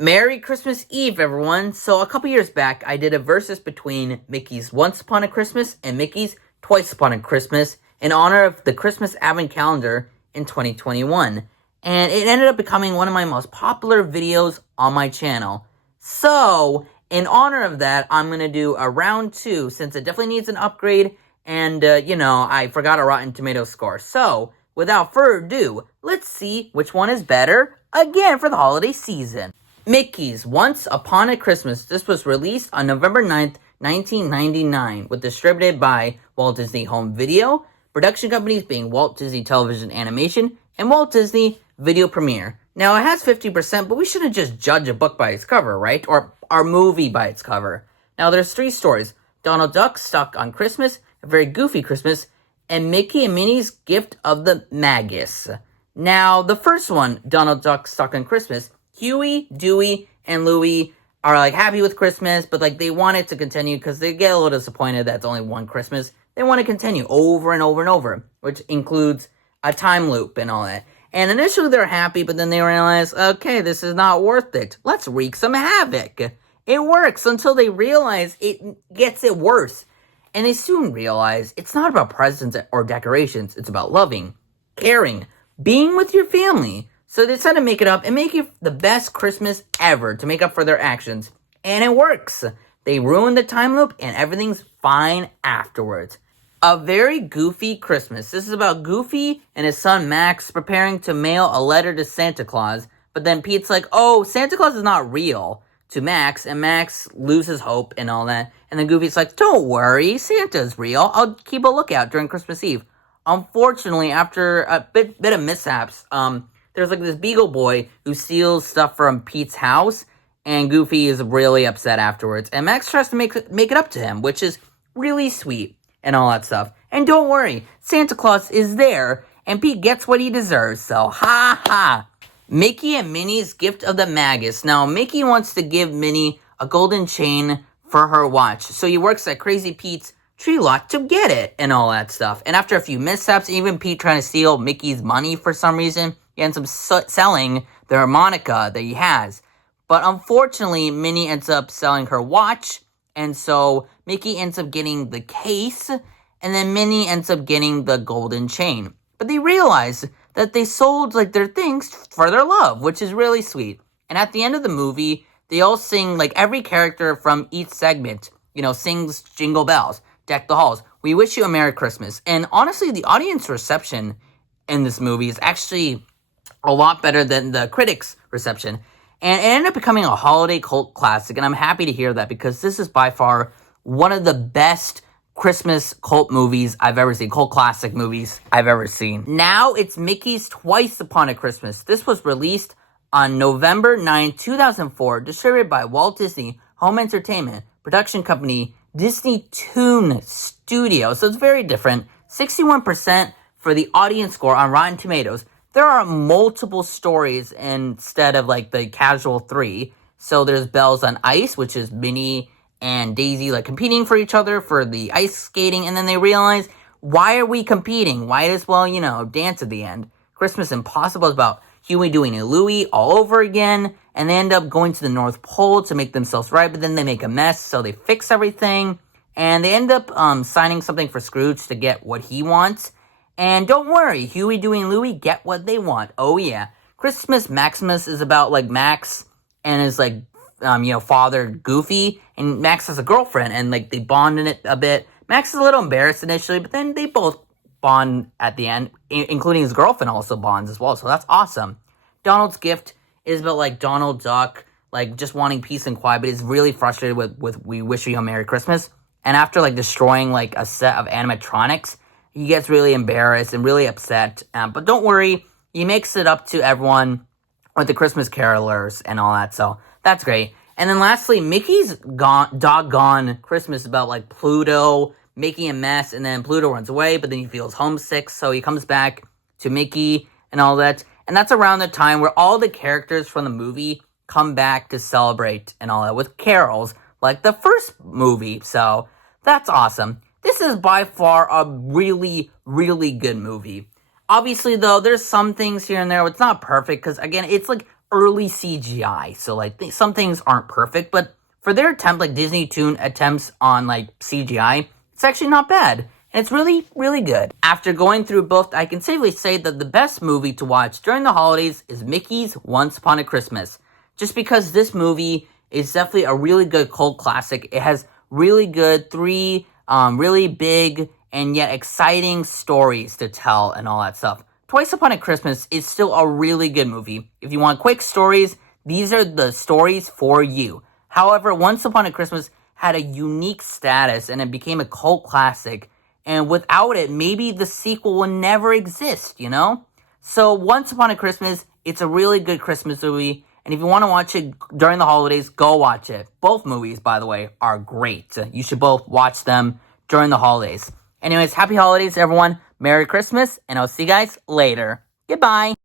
Merry Christmas Eve, everyone. So, a couple years back, I did a versus between Mickey's Once Upon a Christmas and Mickey's Twice Upon a Christmas in honor of the Christmas Advent Calendar in 2021. And it ended up becoming one of my most popular videos on my channel. So, in honor of that, I'm going to do a round two since it definitely needs an upgrade. And, I forgot a Rotten Tomatoes score. So, without further ado, let's see which one is better again for the holiday season. Mickey's Once Upon a Christmas. This was released on November 9th, 1999, was distributed by Walt Disney Home Video, production companies being Walt Disney Television Animation and Walt Disney Video Premiere. Now, it has 50%, but we shouldn't just judge a book by its cover, right? Or our movie by its cover. Now, there's three stories. Donald Duck Stuck on Christmas, A Very Goofy Christmas, and Mickey and Minnie's Gift of the Magus. Now, the first one, Donald Duck Stuck on Christmas, Huey, Dewey, and Louie are happy with Christmas, but they want it to continue because they get a little disappointed that it's only one Christmas. They want to continue over and over and over, which includes a time loop and all that. And initially they're happy, but then they realize, okay, this is not worth it. Let's wreak some havoc. It works until they realize it gets it worse. And they soon realize it's not about presents or decorations. It's about loving, caring, being with your family. So they decided to make it up and make it the best Christmas ever to make up for their actions. And it works. They ruined the time loop and everything's fine afterwards. A Very Goofy Christmas. This is about Goofy and his son Max preparing to mail a letter to Santa Claus. But then Pete's like, oh, Santa Claus is not real to Max. And Max loses hope and all that. And then Goofy's like, don't worry, Santa's real. I'll keep a lookout during Christmas Eve. Unfortunately, after a bit of mishaps, there's this Beagle Boy who steals stuff from Pete's house, and Goofy is really upset afterwards. And Max tries to make it up to him, which is really sweet and all that stuff. And don't worry, Santa Claus is there, and Pete gets what he deserves, so ha ha. Mickey and Minnie's Gift of the Magus. Now, Mickey wants to give Minnie a golden chain for her watch, so he works at Crazy Pete's tree lot to get it and all that stuff. And after a few mishaps, even Pete trying to steal Mickey's money for some reason, he ends up selling the harmonica that he has. But unfortunately, Minnie ends up selling her watch, and so Mickey ends up getting the case, and then Minnie ends up getting the golden chain. But they realize that they sold their things for their love, which is really sweet. And at the end of the movie, they all sing, every character from each segment, sings Jingle Bells, Deck the Halls, We Wish You a Merry Christmas. And honestly, the audience reception in this movie is actually a lot better than the critics' reception. And it ended up becoming a holiday cult classic, and I'm happy to hear that because this is by far one of the best Christmas cult movies I've ever seen, cult classic movies I've ever seen. Now it's Mickey's Twice Upon a Christmas. This was released on November 9, 2004, distributed by Walt Disney Home Entertainment, production company Disney Toon Studio. So it's very different. 61% for the audience score on Rotten Tomatoes. There are multiple stories instead of the casual three. So there's Bells on Ice, which is Minnie and Daisy competing for each other for the ice skating. And then they realize, why are we competing? Why as well, dance at the end. Christmas Impossible is about Huey, Dewey, and Louie all over again. And they end up going to the North Pole to make themselves right. But then they make a mess, so they fix everything. And they end up signing something for Scrooge to get what he wants. And don't worry, Huey, Dewey, and Louie get what they want. Oh, yeah. Christmas Maximus is about, Max and his, father, Goofy. And Max has a girlfriend, and, they bond in it a bit. Max is a little embarrassed initially, but then they both bond at the end, including his girlfriend also bonds as well. So that's awesome. Donald's Gift is about, Donald Duck, just wanting peace and quiet, but he's really frustrated with We Wish You a Merry Christmas. And after, destroying, a set of animatronics, he gets really embarrassed and really upset. But don't worry, he makes it up to everyone with the Christmas carolers and all that. So that's great. And then lastly, Mickey's Doggone Christmas about Pluto making a mess. And then Pluto runs away, but then he feels homesick. So he comes back to Mickey and all that. And that's around the time where all the characters from the movie come back to celebrate and all that with carols like the first movie. So that's awesome. This is by far a really, really good movie. Obviously, though, there's some things here and there where it's not perfect because, again, it's early CGI. So like some things aren't perfect, but for their attempt, like Disney Toon attempts on like CGI, it's actually not bad. And it's really, really good. After going through both, I can safely say that the best movie to watch during the holidays is Mickey's Once Upon a Christmas. Just because this movie is definitely a really good cult classic. It has really good three really big and yet exciting stories to tell and all that stuff. Twice Upon a Christmas is still a really good movie. If you want quick stories, these are the stories for you. However, Once Upon a Christmas had a unique status and it became a cult classic. And without it, maybe the sequel will never exist, you know? So Once Upon a Christmas, it's a really good Christmas movie. And if you want to watch it during the holidays, go watch it. Both movies, by the way, are great. You should both watch them during the holidays. Anyways, happy holidays, everyone. Merry Christmas, and I'll see you guys later. Goodbye.